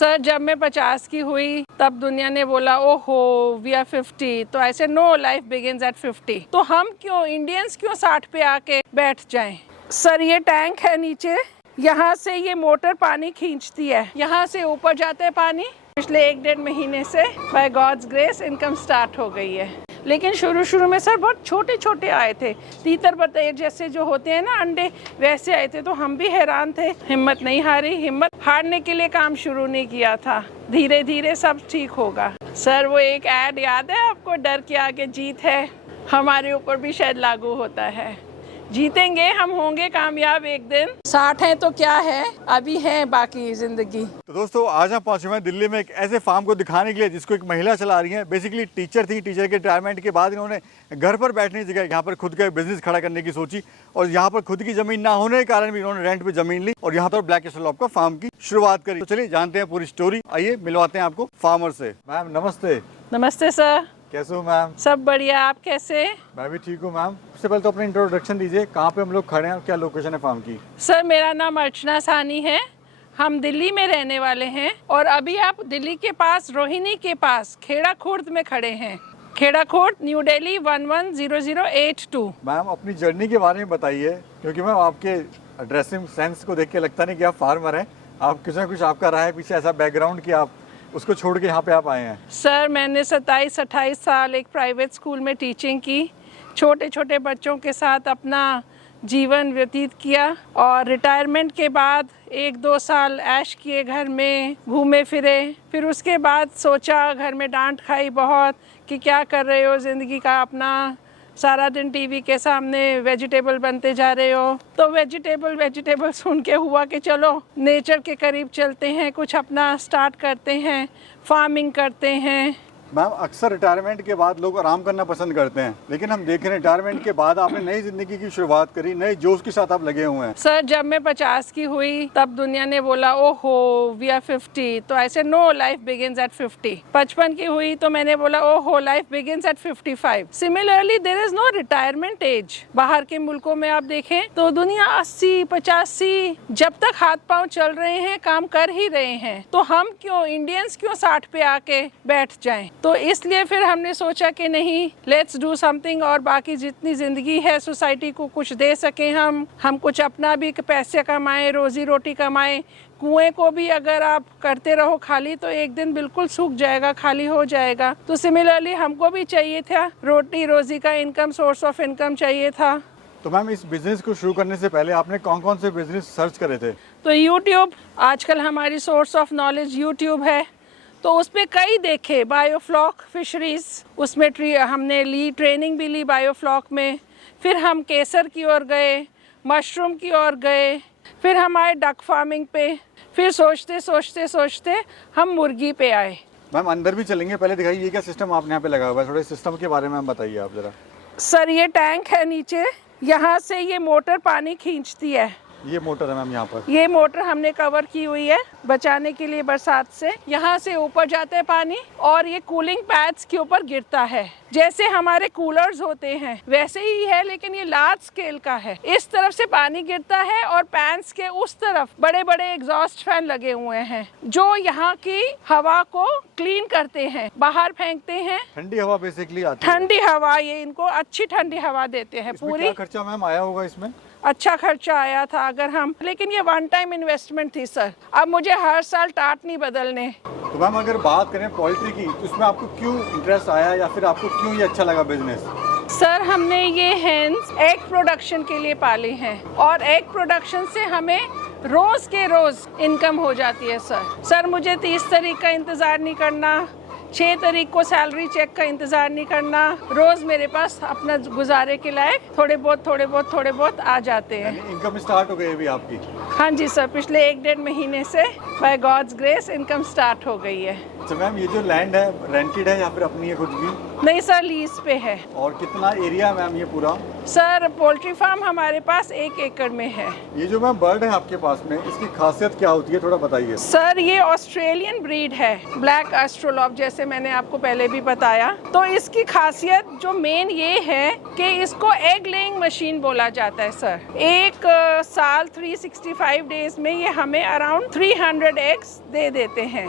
Sir जब मैं 50 की हुई तब दुनिया ने बोला ओहो वी आर 50, तो ऐसे नो लाइफ बिगिंस एट 50। तो हम क्यों इंडियंस क्यों 60 पे आके बैठ जाएं? सर ये टैंक है नीचे, यहाँ से ये मोटर पानी खींचती है, यहाँ से ऊपर जाता है पानी। पिछले 1-1.5 महीने से by God's grace income start हो गई है। लेकिन शुरू में सर बहुत छोटे छोटे आए थे, तीतर बतैर जैसे जो होते हैं ना अंडे, वैसे आए थे। तो हम भी हैरान थे, हिम्मत नहीं हारी, हिम्मत हारने के लिए काम शुरू नहीं किया था। धीरे धीरे सब ठीक होगा। सर वो एक ऐड याद है आपको, डर के आगे जीत है, हमारे ऊपर भी शायद लागू होता है। जीतेंगे, हम होंगे कामयाब एक दिन। 60 है तो क्या है, अभी है बाकी जिंदगी। तो दोस्तों आज हम पहुंचे हुए हैं दिल्ली में एक ऐसे फार्म को दिखाने के लिए जिसको एक महिला चला रही है। बेसिकली टीचर थी, टीचर के रिटायरमेंट के बाद इन्होंने घर पर बैठने की जगह यहाँ पर खुद का बिजनेस खड़ा करने की सोची, और यहाँ पर खुद की जमीन ना होने के कारण भी इन्होंने रेंट पे जमीन ली और यहाँ पर ब्लैक एस्ट्रोलॉप का फार्म की शुरुआत करी। तो चलिए जानते हैं पूरी स्टोरी, आइए मिलवाते हैं आपको फार्मर से। मैम नमस्ते। नमस्ते सर। कैसे हो मैम? सब बढ़िया, आप कैसे? मैं भी ठीक हूँ मैम। सबसे पहले तो अपना इंट्रोडक्शन दीजिए, कहाँ पे हम लोग खड़े हैं और क्या लोकेशन है फार्म की? सर मेरा नाम अर्चना सानी है, हम दिल्ली में रहने वाले हैं और अभी आप दिल्ली के पास रोहिणी के पास खेड़ा खुर्द में खड़े हैं। खेड़ा खुर्द, न्यू दिल्ली 110082। मैम अपनी जर्नी के बारे में बताइए, क्योंकि मैम आपके ड्रेसिंग सेंस को देख के लगता नहीं कि आप फार्मर हैं। आप कुछ ना कुछ आपका रहा है पीछे ऐसा बैकग्राउंड कि आप उसको छोड़ के यहाँ पे आप आए हैं। सर मैंने 27-28 साल एक प्राइवेट स्कूल में टीचिंग की, छोटे छोटे बच्चों के साथ अपना जीवन व्यतीत किया और रिटायरमेंट के बाद 1-2 साल ऐश किए, घर में घूमे फिरे। फिर उसके बाद सोचा, घर में डांट खाई बहुत कि क्या कर रहे हो ज़िंदगी का अपना, सारा दिन टीवी के सामने वेजिटेबल बनते जा रहे हो। तो वेजिटेबल सुन के हुआ कि चलो नेचर के करीब चलते हैं, कुछ अपना स्टार्ट करते हैं, फार्मिंग करते हैं। मैम अक्सर रिटायरमेंट के बाद लोग आराम करना पसंद करते हैं, लेकिन हम देख रहे हैं रिटायरमेंट के बाद आपने नई जिंदगी की शुरुआत करी, नए जोश के साथ आप लगे हुए हैं। सर जब मैं 50 की हुई तब दुनिया ने बोला ओहो वी आर 50, तो ऐसे नो लाइफ बिगिंस एट 50। 55 की हुई तो मैंने बोला ओहो life begins at 55। Similarly there is no retirement age. बाहर के मुल्कों में आप देखें तो दुनिया 80-85 जब तक हाथ पांव चल रहे हैं काम कर ही रहे हैं। तो हम क्यों इंडियंस क्यों 60 पे आके बैठ जाएं? तो इसलिए फिर हमने सोचा कि नहीं, लेट्स डू समथिंग और बाकी जितनी ज़िंदगी है सोसाइटी को कुछ दे सकें हम कुछ अपना भी पैसे कमाएं, रोज़ी रोटी कमाएं। कुएं को भी अगर आप करते रहो खाली तो एक दिन बिल्कुल सूख जाएगा, खाली हो जाएगा। तो सिमिलरली हमको भी चाहिए था रोटी रोज़ी का इनकम, सोर्स ऑफ इनकम चाहिए था। तो मैम इस बिजनेस को शुरू करने से पहले आपने कौन कौन से बिजनेस सर्च करे थे? तो यूट्यूब, आजकल हमारी सोर्स ऑफ नॉलेज यूट्यूब है, तो उस पर कई देखे। बायोफ्लॉक फिशरीज, उसमें हमने ली, ट्रेनिंग भी ली बायोफ्लॉक में। फिर हम केसर की ओर गए, मशरूम की ओर गए, फिर हम आए डक फार्मिंग पे, फिर सोचते हम मुर्गी पे आए। मैम अंदर भी चलेंगे, पहले दिखाइए ये क्या सिस्टम आपने यहाँ पे लगा हुआ है, थोड़े सिस्टम के बारे में हम बताइए आप जरा। सर ये टैंक है नीचे, यहाँ से ये मोटर पानी खींचती है। ये मोटर है मैम यहाँ पर? ये मोटर हमने कवर की हुई है बचाने के लिए बरसात से। यहाँ से ऊपर जाता है पानी और ये कूलिंग पैड्स के ऊपर गिरता है। जैसे हमारे कूलर्स होते हैं वैसे ही है, लेकिन ये लार्ज स्केल का है। इस तरफ से पानी गिरता है और पैन्स के उस तरफ बड़े बड़े एग्जॉस्ट फैन लगे हुए हैं जो यहाँ की हवा को क्लीन करते हैं, बाहर फेंकते हैं। ठंडी हवा बेसिकली आती है। ठंडी हवा, ये इनको अच्छी ठंडी हवा देते हैं। पूरी क्या खर्चा मैम आया होगा इसमें? अच्छा खर्चा आया था अगर हम, लेकिन ये वन टाइम इन्वेस्टमेंट थी सर। अब मुझे हर साल टाट नहीं बदलने। तो मैम अगर बात करें पोल्ट्री की तो इसमें आपको क्यों इंटरेस्ट आया या फिर आपको क्यों ये अच्छा लगा बिजनेस? सर हमने ये हेन्स एग प्रोडक्शन के लिए पाले हैं और एग प्रोडक्शन से हमें रोज के रोज इनकम हो जाती है सर मुझे 30 तारीख का इंतजार नहीं करना, 6 तारीख को सैलरी चेक का इंतजार नहीं करना। रोज मेरे पास अपना गुजारे के लायक थोड़े बहुत आ जाते हैं। इनकम स्टार्ट हो गई अभी आपकी? हाँ जी सर, पिछले 1-1.5 महीने से by God's grace income start हो गई है। अच्छा मैम ये जो लैंड है रेंटेड है या फिर अपनी है खुद की? नहीं सर, लीज पे है। और कितना एरिया मैम ये पूरा? सर पोल्ट्री फार्म हमारे पास 1 एकड़ में है। ये जो मैम बर्ड है आपके पास में, इसकी खासियत क्या होती है, थोड़ा बताइए। सर ये ऑस्ट्रेलियन ब्रीड है, ब्लैक एस्ट्रोलॉब, जैसे मैंने आपको पहले भी बताया। तो इसकी खासियत जो मेन ये है कि इसको एग लेइंग मशीन बोला जाता है सर। एक साल 365 डेज में ये हमें अराउंड 300 एग्स दे देते हैं।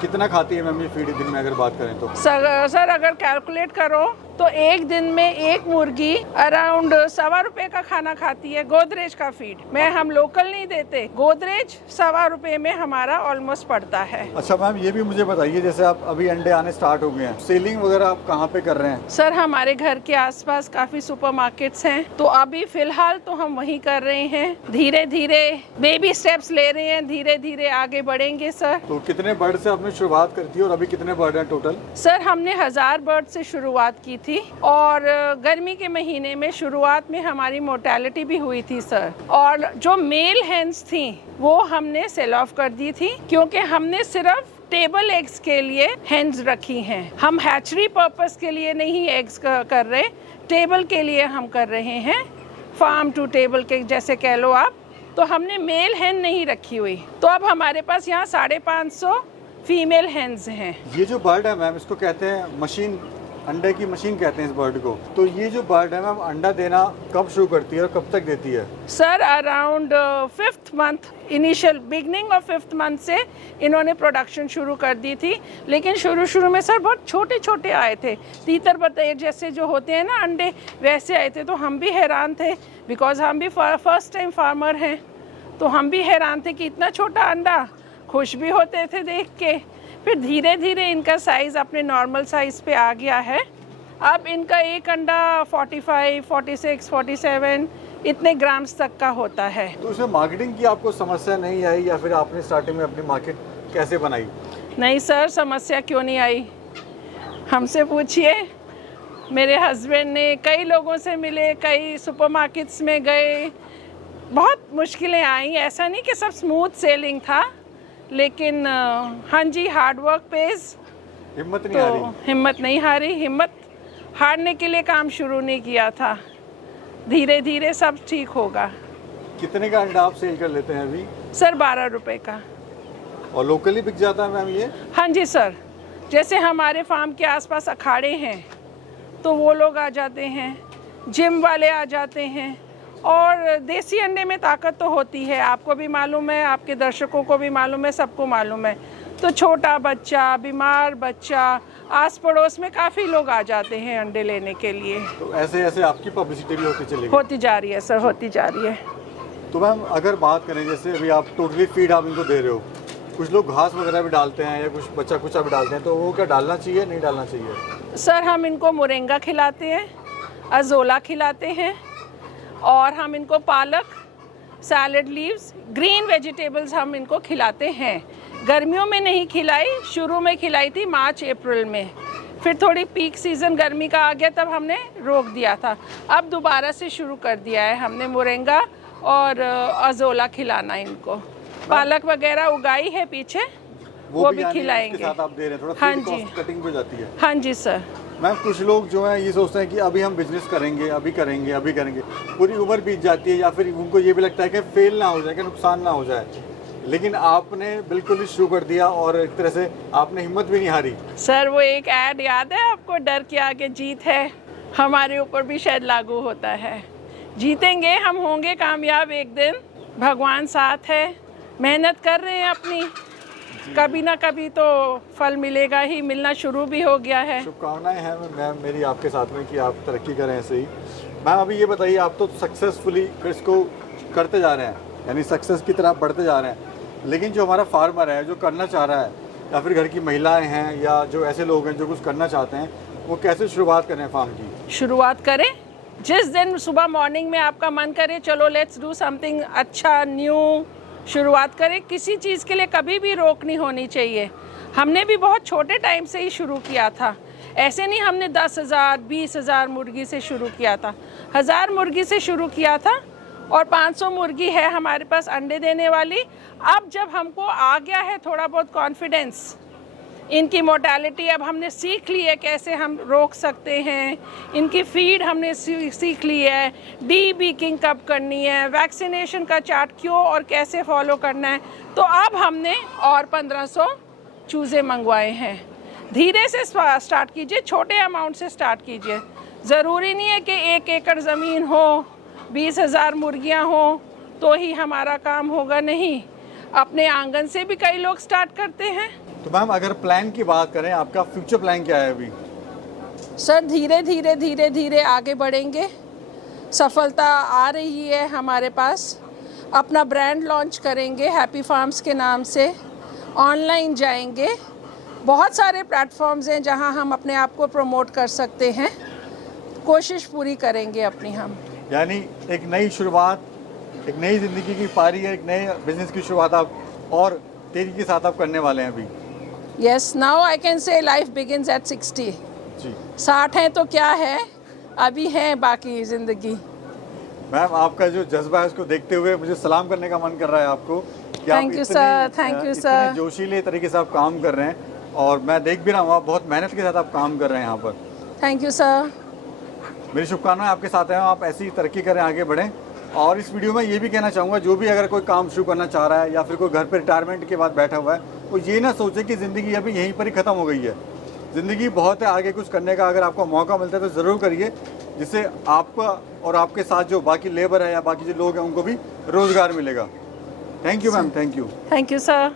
कितना खाती है मैम ये फीड दिन में अगर बात करें तो? सर अगर कैलकुलेट करो तो एक दिन में एक मुर्गी अराउंड ₹1.25 का खाना खाती है, गोदरेज का फीड में। हम लोकल नहीं देते, गोदरेज ₹1.25 में हमारा ऑलमोस्ट पड़ता है। अच्छा मैम ये भी मुझे बताइए, जैसे आप अभी अंडे आने स्टार्ट हो गए हैं, सेलिंग वगैरह आप कहाँ पे कर रहे हैं? सर हमारे घर के आसपास काफी सुपरमार्केट्स हैं, तो अभी फिलहाल तो हम वहीं कर रहे हैं। धीरे धीरे बेबी स्टेप्स ले रहे हैं, धीरे धीरे आगे बढ़ेंगे सर। तो कितने बर्ड से आपने शुरुआत करी थी और अभी कितने बर्ड हैं टोटल? सर हमने 1000 बर्ड से शुरुआत की थी और गर्मी के महीने में शुरुआत में हमारी मोर्टेलिटी भी हुई थी सर। और जो मेल हेन्स थी वो हमने सेल ऑफ कर दी थी, क्योंकि हमने सिर्फ टेबल एग्स के लिए हेन्स रखी हैं। हम हैचरी पर्पस के लिए नहीं एग्स कर रहे, टेबल के लिए हम कर रहे हैं, फार्म टू टेबल के जैसे कह लो आप। तो हमने मेल हेन नहीं रखी हुई, तो अब हमारे पास यहाँ 550 फीमेल हेन्स हैं। ये जो बर्ड है मैम, इसको कहते हैं मशीन, अंडे की मशीन कहते हैं इस बर्ड को। तो ये जो बर्ड है मैम अंडा देना कब शुरू करती है और कब तक देती है? Sir around 5th month, initial beginning of 5th month से इन्होंने प्रोडक्शन शुरू कर दी थी। लेकिन शुरू में सर बहुत छोटे छोटे आए थे, तीतर बतैर जैसे जो होते हैं ना अंडे, वैसे आए थे। तो हम भी हैरान थे, बिकॉज हम भी फर्स्ट टाइम फार्मर हैं, तो हम भी हैरान थे कि इतना छोटा अंडा। खुश भी होते थे देख के। फिर धीरे धीरे इनका साइज़ अपने नॉर्मल साइज़ पे आ गया है। अब इनका एक अंडा 45, 46, 47 इतने ग्राम्स तक का होता है। तो उसमें मार्केटिंग की आपको समस्या नहीं आई, या फिर आपने स्टार्टिंग में अपनी मार्केट कैसे बनाई? नहीं सर, समस्या क्यों नहीं आई, हमसे पूछिए। मेरे हस्बैंड ने कई लोगों से मिले, कई सुपरमार्केट्स में गए, बहुत मुश्किलें आई। ऐसा नहीं कि सब स्मूथ सेलिंग था, लेकिन हाँ जी, हार्ड वर्क पेज। हिम्मत नहीं हारी? हिम्मत नहीं हारी, हिम्मत हारने के लिए काम शुरू नहीं किया था। धीरे धीरे सब ठीक होगा। कितने का अंडा आप सेल कर लेते हैं अभी? सर 12 रुपए का। और लोकली बिक जाता है मैम ये? हाँ जी सर, जैसे हमारे फार्म के आसपास अखाड़े हैं तो वो लोग आ जाते हैं, जिम वाले आ जाते हैं। और देसी अंडे में ताकत तो होती है, आपको भी मालूम है, आपके दर्शकों को भी मालूम है, सबको मालूम है। तो छोटा बच्चा, बीमार बच्चा, आस पड़ोस में काफ़ी लोग आ जाते हैं अंडे लेने के लिए। तो ऐसे ऐसे आपकी पब्लिसिटी भी होती जा रही है सर, होती जा रही है। तो मैम अगर बात करें, जैसे अभी आप टोटली फीड आप इनको दे रहे हो, कुछ लोग घास वगैरह भी डालते हैं या कुछ बच्चा कुचा भी डालते हैं, तो वो क्या डालना चाहिए नहीं डालना चाहिए? सर हम इनको मोरिंगा खिलाते हैं, अजोला खिलाते हैं, और हम इनको पालक, सैलड लीव्स, ग्रीन वेजिटेबल्स हम इनको खिलाते हैं। गर्मियों में नहीं खिलाई, शुरू में खिलाई थी मार्च अप्रैल में, फिर थोड़ी पीक सीज़न गर्मी का आ गया तब हमने रोक दिया था। अब दोबारा से शुरू कर दिया है हमने मोरिंगा और अजोला खिलाना इनको। पालक वगैरह उगाई है पीछे, वो भी खिलाएंगे। साथ आप दे रहे हैं, थोड़ा हाँ फीड जी, कॉस्ट कटिंग हो जाती है। हाँ जी सर। मैम कुछ लोग जो है ये सोचते हैं कि अभी हम बिजनेस करेंगे, अभी करेंगे, अभी करेंगे, पूरी उम्र बीत जाती है, या फिर उनको ये भी लगता है कि फेल ना हो जाए, कि नुकसान ना हो जाए। लेकिन आपने बिल्कुल ही शुरू कर दिया और एक तरह से आपने हिम्मत भी नहीं हारी। सर वो एक ऐड याद है आपको, डर के आगे जीत है, हमारे ऊपर भी शायद लागू होता है। जीतेंगे, हम होंगे कामयाब एक दिन, भगवान साथ है, मेहनत कर रहे हैं अपनी, कभी ना कभी तो फल मिलेगा ही, मिलना शुरू भी हो गया है। शुभकामनाएं हैं मैम मेरी आपके साथ में कि आप तरक्की करें ऐसे ही। मैम अभी ये बताइए, आप तो सक्सेसफुली इसको करते जा रहे हैं, यानी सक्सेस की तरफ बढ़ते जा रहे हैं, लेकिन जो हमारा फार्मर है जो करना चाह रहा है, या फिर घर की महिलाएं हैं या जो ऐसे लोग हैं जो कुछ करना चाहते हैं, वो कैसे शुरुआत करें फार्म की? शुरुआत करें जिस दिन सुबह मॉर्निंग में आपका मन करे, चलो लेट्स डू समथिंग अच्छा न्यू, शुरुआत करें। किसी चीज़ के लिए कभी भी रोक नहीं होनी चाहिए। हमने भी बहुत छोटे टाइम से ही शुरू किया था, ऐसे नहीं हमने 10,000 20,000 मुर्गी से शुरू किया था, 1000 मुर्गी से शुरू किया था, और 500 मुर्गी है हमारे पास अंडे देने वाली। अब जब हमको आ गया है थोड़ा बहुत कॉन्फिडेंस, इनकी मोर्टेलिटी अब हमने सीख ली है कैसे हम रोक सकते हैं। इनकी फीड हमने सीख ली है, डी बीकिंग कब करनी है, वैक्सीनेशन का चार्ट क्यों और कैसे फॉलो करना है। तो अब हमने और 1500 चूज़े मंगवाए हैं। धीरे से स्टार्ट कीजिए, छोटे अमाउंट से स्टार्ट कीजिए। ज़रूरी नहीं है कि 1 एकड़ ज़मीन हो, 20,000 मुर्गियाँ हो तो ही हमारा काम होगा, नहीं। अपने आंगन से भी कई लोग स्टार्ट करते हैं। तो मैम अगर प्लान की बात करें, आपका फ्यूचर प्लान क्या है अभी? सर धीरे धीरे आगे बढ़ेंगे। सफलता आ रही है हमारे पास। अपना ब्रांड लॉन्च करेंगे हैप्पी फार्म्स के नाम से। ऑनलाइन जाएंगे, बहुत सारे प्लेटफॉर्म्स हैं जहां हम अपने आप को प्रमोट कर सकते हैं। कोशिश पूरी करेंगे अपनी हम। यानी एक नई शुरुआत, एक नई ज़िंदगी की पारी है, एक नए बिजनेस की शुरुआत आप और तेज़ी के साथ आप करने वाले हैं अभी। Yes, now I can say life begins eight 60। जी 60 है तो क्या है, अभी है बाकी ज़िंदगी। मैम आपका जो जज्बा है उसको देखते हुए मुझे सलाम करने का मन कर रहा है आपको कि आप Thank you, sir. Thank you, sir. इतने जोशीले तरीके से आप काम कर रहे हैं और मैं देख भी रहा हूँ आप बहुत मेहनत के साथ आप काम कर रहे हैं यहाँ पर। Thank you sir. मेरी शुभकामनाएं आपके साथ हैं, आप ऐसी तरक्की करें, आगे बढ़ें। और इस वीडियो में ये भी कहना चाहूँगा, जो भी अगर कोई काम शुरू करना चाह रहा है या फिर कोई घर पर रिटायरमेंट के बाद बैठा हुआ है, वो ये ना सोचे कि ज़िंदगी अभी यहीं पर ही ख़त्म हो गई है। ज़िंदगी बहुत है आगे कुछ करने का, अगर आपको मौका मिलता है तो ज़रूर करिए, जिससे आपका और आपके साथ जो बाकी लेबर है या बाकी जो लोग हैं उनको भी रोज़गार मिलेगा। Thank you ma'am, thank you. Thank you sir.